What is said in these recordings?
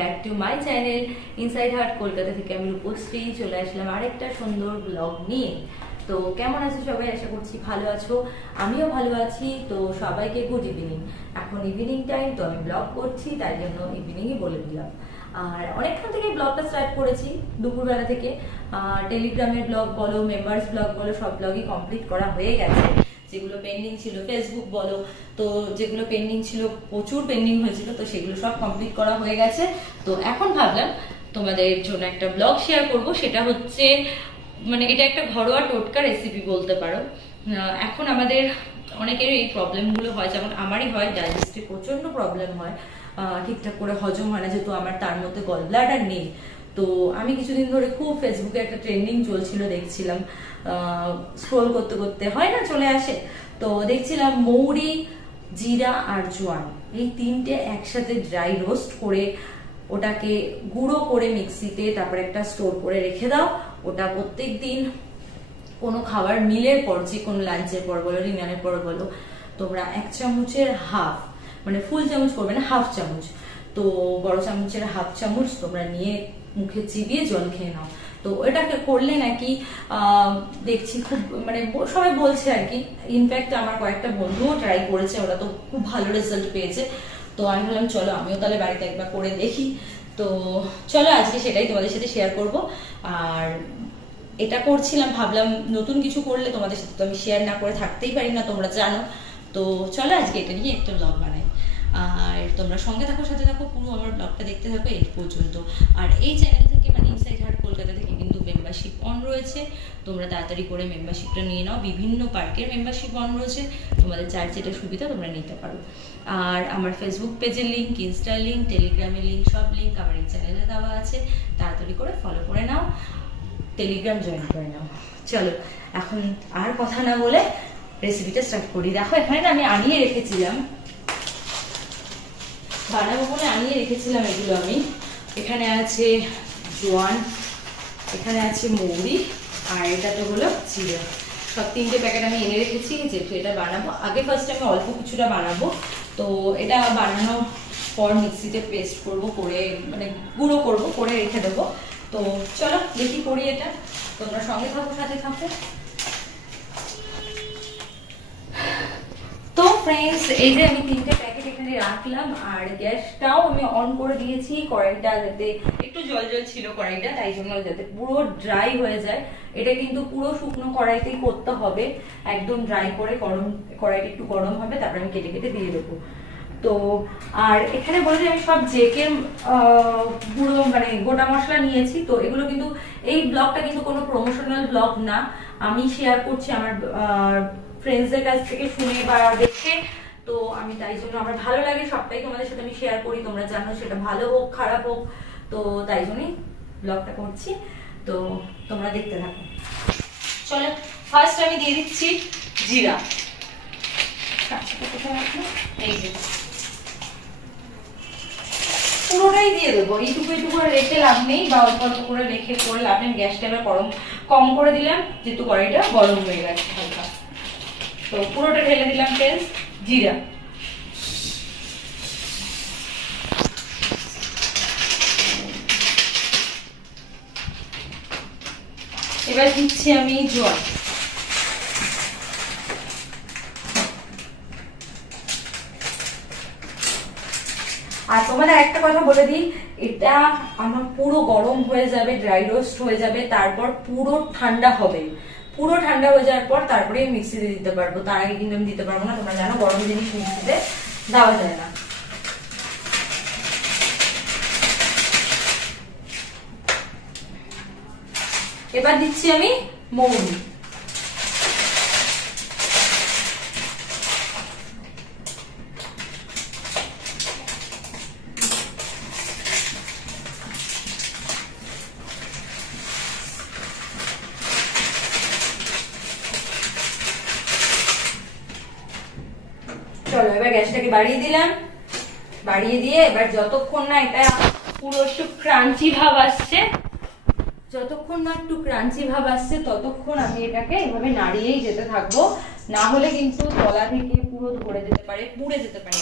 Back to my channel inside heart Kolkata থেকে আমি রূপশ্রী চলে আসলাম আরেকটা সুন্দর ব্লগ নিয়ে। তো কেমন আছো সবাই? আশা করছি ভালো আছো, আমিও ভালো আছি। তো সবাইকে গুড ইভিনিং। এখন ইভিনিং টাইম, তো আমি ব্লগ করছি, তাই জন্য ইভিনিংই বলে দিলাম। আর অনেকক্ষণ থেকে ব্লগটা স্টার্ট করেছি দুপুরবেলা থেকে। টেলিগ্রামের ব্লগ বলো, মেম্বার্স ব্লগ বলো, সব ব্লগই কমপ্লিট করা হয়ে গেছে। যেগুলো পেন্ডিং ছিল, ফেসবুক বলো, তো যেগুলো পেন্ডিং ছিল, প্রচুর পেন্ডিং হয়েছিল, তো সেগুলো সব কমপ্লিট করা হয়ে গেছে। তো এখন ভাবলাম তোমাদের জন্য একটা ব্লগ শেয়ার করব। সেটা হচ্ছে মানে এটা একটা ঘরোয়া টোটকা রেসিপি বলতে পারো। এখন আমাদের অনেকেরই এই প্রবলেমগুলো হয়, যেমন আমারই হয়, ডাইজেস্টিভ প্রচন্ড প্রবলেম হয়, ঠিকঠাক করে হজম হয় না, যেহেতু আমার তার মধ্যে গল ব্লাডার নেই। তো আমি কিছুদিন ধরে খুব ফেসবুকে একটা ট্রেন্ডিং চলছিল, দেখছিলাম, স্ক্রোল করতে করতে হয় না চলে আসে, তো দেখছিলাম মৌরি, জিরা আর জোয়ান এই তিনটে একসাথে ড্রাই রোস্ট করে ওটাকে গুঁড়ো করে মিক্সিতে তারপরে একটা স্টোর করে রেখে দাও। ওটা প্রত্যেক দিন কোনো খাবার মিলের পর, যে কোনো লাঞ্চের পর বলো, ডিনারের পর বলো, তোমরা 1 চামচের হাফ, মানে ফুল চামচ করবে না, হাফ চামচ, তো বড় চামচের হাফ চামচ তোমরা নিয়ে মুখে চিবিয়ে জল খেয়ে নাও। তো এটাকে করলে নাকি দেখছি খুব, মানে সবাই বলছে আর কি, ইনফ্যাক্ট আমার কয়েকটা বন্ধুও ট্রাই করেছে, ওরা তো খুব ভালো রেজাল্ট পেয়েছে। তো আমি বললাম চলো আমিও তাহলে বাড়িতে একবার করে দেখি। তো চলো আজকে সেটাই তোমাদের সাথে শেয়ার করব। আর এটা করছিলাম, ভাবলাম নতুন কিছু করলে তোমাদের সাথে তো আমি শেয়ার না করে থাকতেই পারি না, তোমরা জানো। তো চলো আজকে এটা নিয়ে একটা ব্লগ বানাই। আর তোমরা সঙ্গে থাকো, সাথে থাকো, পুরো আমার ব্লগটা দেখতে থাকো এই পর্যন্ত। আর এই চ্যানেল থেকে, মানে ইনসাইড হার্ট কলকাতা থেকে কিন্তু মেম্বারশিপ অন রয়েছে, তোমরা তাড়াতাড়ি করে মেম্বারশিপটা নিয়ে নাও। বিভিন্ন পার্কের মেম্বারশিপ অন রয়েছে, তোমাদের যার যেটা সুবিধা তোমরা নিতে পারো। আর আমার ফেসবুক পেজের লিঙ্ক, ইনস্টার লিঙ্ক, টেলিগ্রামের লিঙ্ক, সব লিঙ্ক আমার এই চ্যানেলে দেওয়া আছে, তাড়াতাড়ি করে ফলো করে নাও, টেলিগ্রাম জয়েন করে নাও। চলো এখন আর কথা না বলে রেসিপিটা স্টার্ট করি। দেখো এখানে আমি আনিয়ে রেখেছিলাম, বানাবো বলে আনিয়ে রেখেছিলাম এগুলো আমি। এখানে আছে জোয়ান, এখানে আছে মৌরি, আর এটাতে হলো জিরা। সব তিনটে প্যাকেট আমি এনে রেখেছি, যেহেতু এটা বানাবো। আগে ফার্স্ট আমি অল্প কিছুটা বানাবো, তো এটা বানানোর পর মিক্সিতে পেস্ট করব, করে মানে গুঁড়ো করব, করে রেখে দেবো। তো চলো দেখি করি এটা, তোমরা সঙ্গে থাকো, সাথে থাকো। তো ফ্রেন্ডস, এই যে আমি তিনটে প্যাকেট এখানে রাখলাম, আর গ্যাসটাও আমি অন করে দিয়েছি। কড়াইটা যাতে একটু জল জল ছিল কড়াইটা, তাই জন্য যাতে পুরো ড্রাই হয়ে যায়। এটা কিন্তু পুরো শুকনো কড়াইতেই করতে হবে, একদম ড্রাই করে। গরম কড়াইটা একটু গরম হবে, তারপরে আমি কেটে কেটে দিয়ে দেবো। তো আর এখানে বলে যে আমি সব জেকে গুঁড়ো, মানে গোটা মশলা নিয়েছি। তো এগুলো কিন্তু, এই ব্লগটা কিন্তু কোনো প্রমোশনাল ব্লগ না, আমি শেয়ার করছি আমার ফ্রেন্ডসদের কাছ থেকে শুনে বা দেখে। তো আমি তাই জন্য, আমার ভালো লাগে সবটাই তোমাদের সাথে আমি শেয়ার করি, তোমরা জানো, সেটা ভালো হোক খারাপ হোক। তো তাই জন্যই ব্লগটা করছি, তো তোমরা দেখতে থাকো। চলো ফার্স্ট আমি দিয়ে দিচ্ছি জিরা। এই যে পুরোটাই দিয়ে দেবো, এইটুকু এইটুকু করে রেখে লাভ নেই, বা অল্প অল্প করে রেখে করে লাভ নেই। গ্যাসটা এবার কম করে দিলাম, যেহেতু কড়াইটা গরম হয়ে গেছে হালকা। তো পুরোটা ঢেলে দিলাম ফ্রেন্ডস জিরা। এবার দিচ্ছি আমি জোয়ান। আর তোমাদের একটা কথা বলে দিই, এটা আমার পুরো গরম হয়ে যাবে, ড্রাই রোস্ট হয়ে যাবে, তারপর পুরো ঠান্ডা হবে। পুরো ঠান্ডা হয়ে যাওয়ার পর তারপরে মিক্সিতে দিতে পারবো, তার আগে কিন্তু আমি দিতে পারবো না। তোমরা জানো গরম জিনিস মিক্সিতে দেওয়া যায় না। এবার দিচ্ছি আমি মৌরি। চলো এবার গ্যাসটাকে বাড়িয়ে দিলাম, বাড়িয়ে দিয়ে এবার যতক্ষণ না এটা পুরো একটু ক্রাঞ্চি ভাব আসছে, ততক্ষণ আমি এটাকে এভাবে নাড়িয়েই যেতে থাকবো, না হলে কিন্তু তলা থেকে পুরো ধরে যেতে পারে, পুড়ে যেতে পারে।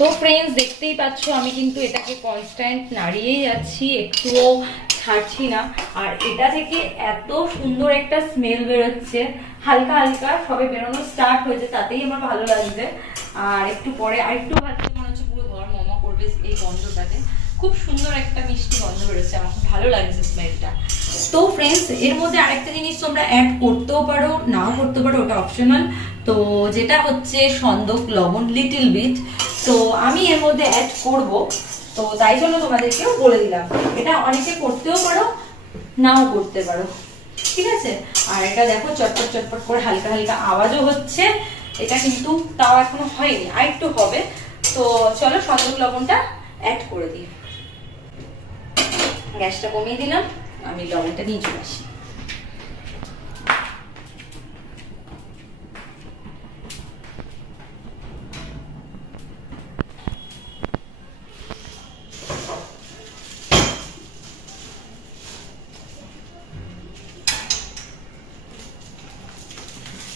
তো ফ্রেন্ডস দেখতেই পাচ্ছ আমি কিন্তু এটাকে কনস্ট্যান্ট নাড়িয়েই যাচ্ছি, একটুও ছাড়ছি না। আর এটা থেকে এত সুন্দর একটা স্মেল বেরোচ্ছে, হালকা হালকা সবে বেরোনো স্টার্ট হয়েছে, তাতেই আমার ভালো লাগছে। আর একটু পরে আরেকটু ভাজতে মনে হচ্ছে পুরো ঘর মমা করবে এই গন্ধটাতে। খুব সুন্দর একটা মিষ্টি গন্ধ বেরোচ্ছে, আমার খুব ভালো লাগছে স্মেলটা। তো ফ্রেন্ডস এর মধ্যে আরেকটা জিনিস তোমরা অ্যাড করতেও পারো, নাও করতে পারো, ওটা অপশনাল। তো যেটা হচ্ছে সন্দক লবণ, লিটল বিট। তো আমি এর মধ্যে অ্যাড করব, তো তাই জন্য তোমাদেরকেও বলে দিলাম। এটা অনেকে করতেও পারো, নাও করতে পারো, ঠিক আছে। আর এটা দেখো চটপট চটপট করে হালকা হালকা আওয়াজও হচ্ছে। এটা কিন্তু তাও এখনো হয়নি, আর একটু হবে। তো চলো সন্দক লবণটা অ্যাড করে দিই। গ্যাসটা কমিয়ে দিলাম, আমি লবণটা নিয়ে চলে আসি।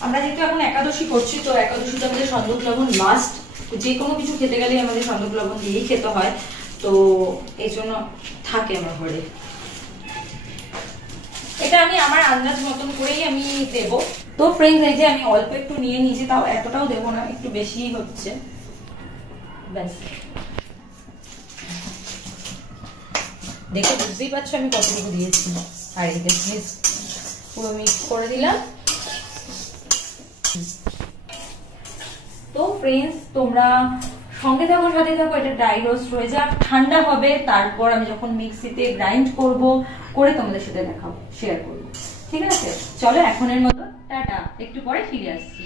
আমরা যেহেতু এখন একাদশী করছি, তো একাদশীতে আমাদের সন্দক লবণ মাস্ট। যে কোনো কিছু খেতে গেলে আমাদের সন্দক লবণ দিয়েই খেতে হয়, তো এই জন্য থাকে আমার ঘরে। এটা আমি আমার আন্দাজ মতন করেই আমি দেব। তো ফ্রেন্ডস এই যে আমি অল্প একটু নিয়ে নিয়েছি, তাও এতটাও দেবো না, একটু বেশিই হচ্ছে, ব্যাস। দেখে বুঝতেই পারছো আমি কতটুকু দিয়েছি। আর এই যে পুরো মিক্স করে দিলাম। তো ফ্রেন্ডস তোমরা সঙ্গে থাকো, সাথে থাকো। এটা ড্রাই রোস্ট হয়ে যাক, ঠান্ডা হবে, তারপর আমি যখন মিক্সিতে গ্রাইন্ড করে তোমাদের সাথে দেখাবো, শেয়ার করবো, ঠিক আছে। চলো এখনের মতো টাটা, একটু পরে ফিরে আসছি।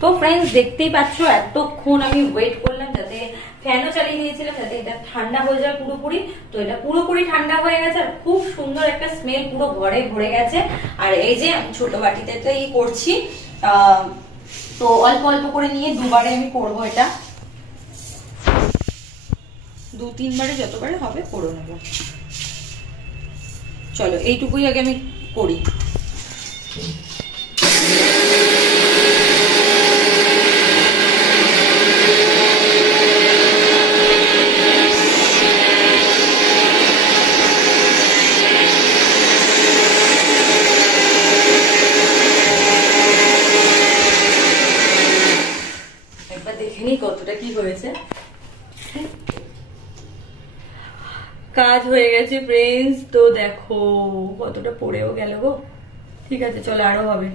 তো ফ্রেন্ডস দেখতেই পাচ্ছ এতক্ষণ আমি ওয়েট করলাম, যাতে ফ্যানও চালিয়ে দিয়েছিলাম যাতে এটা ঠান্ডা হয়ে যায় পুরোপুরি। তো এটা পুরোপুরি ঠান্ডা হয়ে গেছে, আর খুব সুন্দর একটা স্মেল পুরো ঘরে ভরে গেছে। আর এই যে আমি ছোট বাটিতে তো এই করছি, তো অল্প অল্প করে নিয়ে দুবারে আমি করবো এটা, 2-3 বারে যতবারে হবে করে নেব। চলো এইটুকুই আগে আমি করি। একবার দেখে নি কতটা কি হয়েছে। কাজ হয়ে গেছে ফ্রেন্ডস, তো দেখো কতটা পড়েও গেল গো। ঠিক আছে চলো আরো হবে।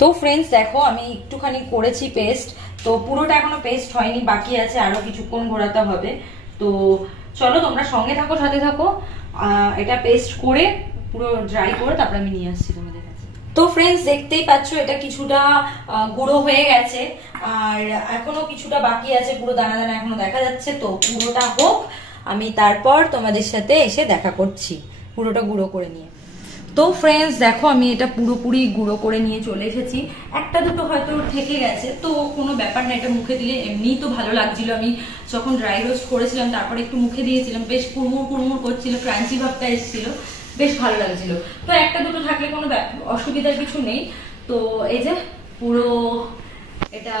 তো ফ্রেন্ডস দেখো আমি একটুখানি করেছি পেস্ট, তো পুরোটা এখনো পেস্ট হয়নি, বাকি আছে, আরো কিছুক্ষণ ঘোরাতে হবে। তো চলো তোমরা সঙ্গে থাকো, সাথে থাকো। এটা পেস্ট করে পুরো ড্রাই করে তারপর আমি নিয়ে আসছি তোমাদের কাছে। তো ফ্রেন্ডস দেখতেই পাচ্ছ এটা কিছুটা গুঁড়ো হয়ে গেছে, আর এখনো কিছুটা বাকি আছে, পুরো দানা দানা এখনো দেখা যাচ্ছে। তো পুরোটা হোক, আমি তারপর তোমাদের সাথে এসে দেখা করছি পুরোটা গুঁড়ো করে নিয়ে। তো ফ্রেন্ডস দেখো আমি এটা পুরোপুরি গুঁড়ো করে নিয়ে চলে এসেছি। একটা দুটো হয়তো থেকে গেছে, তো কোনো ব্যাপার না, এটা মুখে দিলে এমনিই তো ভালো লাগছিল। আমি যখন ড্রাই রোস্ট করেছিলাম তারপরে একটু মুখে দিয়েছিলাম, বেশ কুড়মুড় কুড়মুড় করছিল, ক্রাঞ্চি ভাবটা এসেছিল, বেশ ভালো লাগছিল। তো একটা দুটো থাকলে কোনো অসুবিধার কিছু নেই। তো এই যে পুরো এটা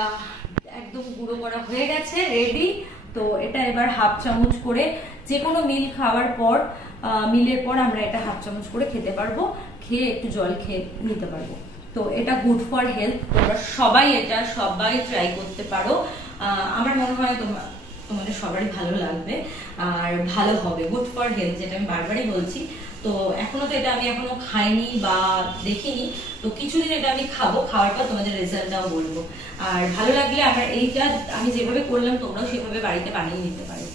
একদম গুঁড়ো করা হয়ে গেছে, রেডি। তো এটা এবার হাফ চামচ করে যে কোনো মিল খাওয়ার পর, মিলের পর আমরা এটা হাফ চামচ করে খেতে পারবো, খেয়ে একটু জল খেয়ে নিতে পারবো। তো এটা গুড ফর হেলথ, তোমরা সবাই ট্রাই করতে পারো। আমার মনে হয় তোমাদের সবারই ভালো লাগবে আর ভালো হবে, গুড ফর হেলথ, যেটা আমি বারবারই বলছি। তো এখনো তো এটা আমি এখনো খাইনি বা দেখিনি, তো কিছুদিন এটা আমি খাবো, খাওয়ার পর তোমাদের রেজাল্টটাও বলবো। আর ভালো লাগলে আমার এইটা আমি যেভাবে করলাম তোমরাও সেভাবে বাড়িতে বানিয়ে নিতে পারো।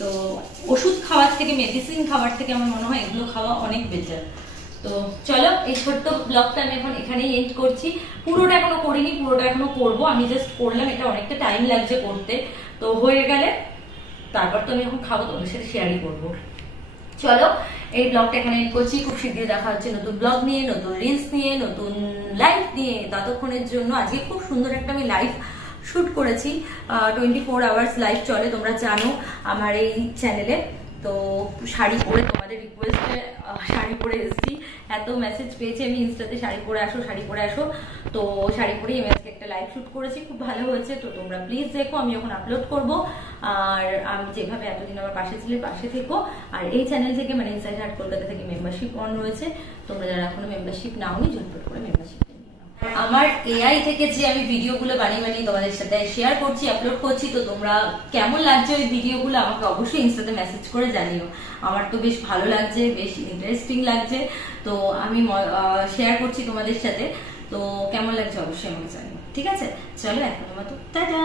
তো ওষুধ খাওয়ার থেকে, মেডিসিন খাওয়ার থেকে আমার মনে হয় এগুলো খাওয়া অনেক বেটার। তো চলো এই ছোট্ট ব্লগটা আমি এখন এখানেই এন্ড করছি। পুরোটা এখনো করিনি, পুরোটা এখনো করবো, আমি জাস্ট করলাম, এটা অনেকটা টাইম লাগছে করতে। তো হয়ে গেলে তারপর তো আমি এখন খাবো, তোমাদের সাথে শেয়ারই করবো। চলো এই ব্লগটা এখানে এন্ড করছি, খুব শীঘ্রই দেখা হচ্ছে নতুন ব্লগ নিয়ে, নতুন রিলস নিয়ে, নতুন লাইভ নিয়ে। ততক্ষণের জন্য আজকে খুব সুন্দর একটা আমি লাইভ শুট করেছি, 24 আওয়ার্স লাইভ চলে তোমরা জানো আমার এই চ্যানেলে। তো শাড়ি পরে তোমাদের রিকোয়েস্টে শাড়ি পরে এসেছি। এত মেসেজ পেয়েছি আমি ইনস্টাতে শাড়ি পরে আসো শাড়ি পরে আসো, তো শাড়ি পরেই আমি আজকে একটা লাইভ শুট করেছি, খুব ভালো হয়েছে। তো তোমরা প্লিজ দেখো, আমি যখন আপলোড করব। আর আমি যেভাবে এতদিন আমার পাশে ছিলে পাশে থেকো। আর এই চ্যানেল থেকে মানে ইনসাইড হার্ট কলকাতা থেকে মেম্বারশিপ অন রয়েছে, তোমরা যারা এখনো মেম্বারশিপ নাওনি ঝটপট করে মেম্বারশিপ। আমার এআই থেকে যে আমি ভিডিওগুলো বানিয়ে তোমাদের সাথে শেয়ার করছি, আপলোড করছি, তো তোমরা কেমন লাগছে ওই ভিডিওগুলো আমাকে অবশ্যই ইনস্টাতে মেসেজ করে জানিও। আমার তো বেশ ভালো লাগছে, বেশ ইন্টারেস্টিং লাগছে, তো আমি শেয়ার করছি তোমাদের সাথে। তো কেমন লাগছে অবশ্যই আমাকে জানিও, ঠিক আছে? চলো এখনের মতো টাটা।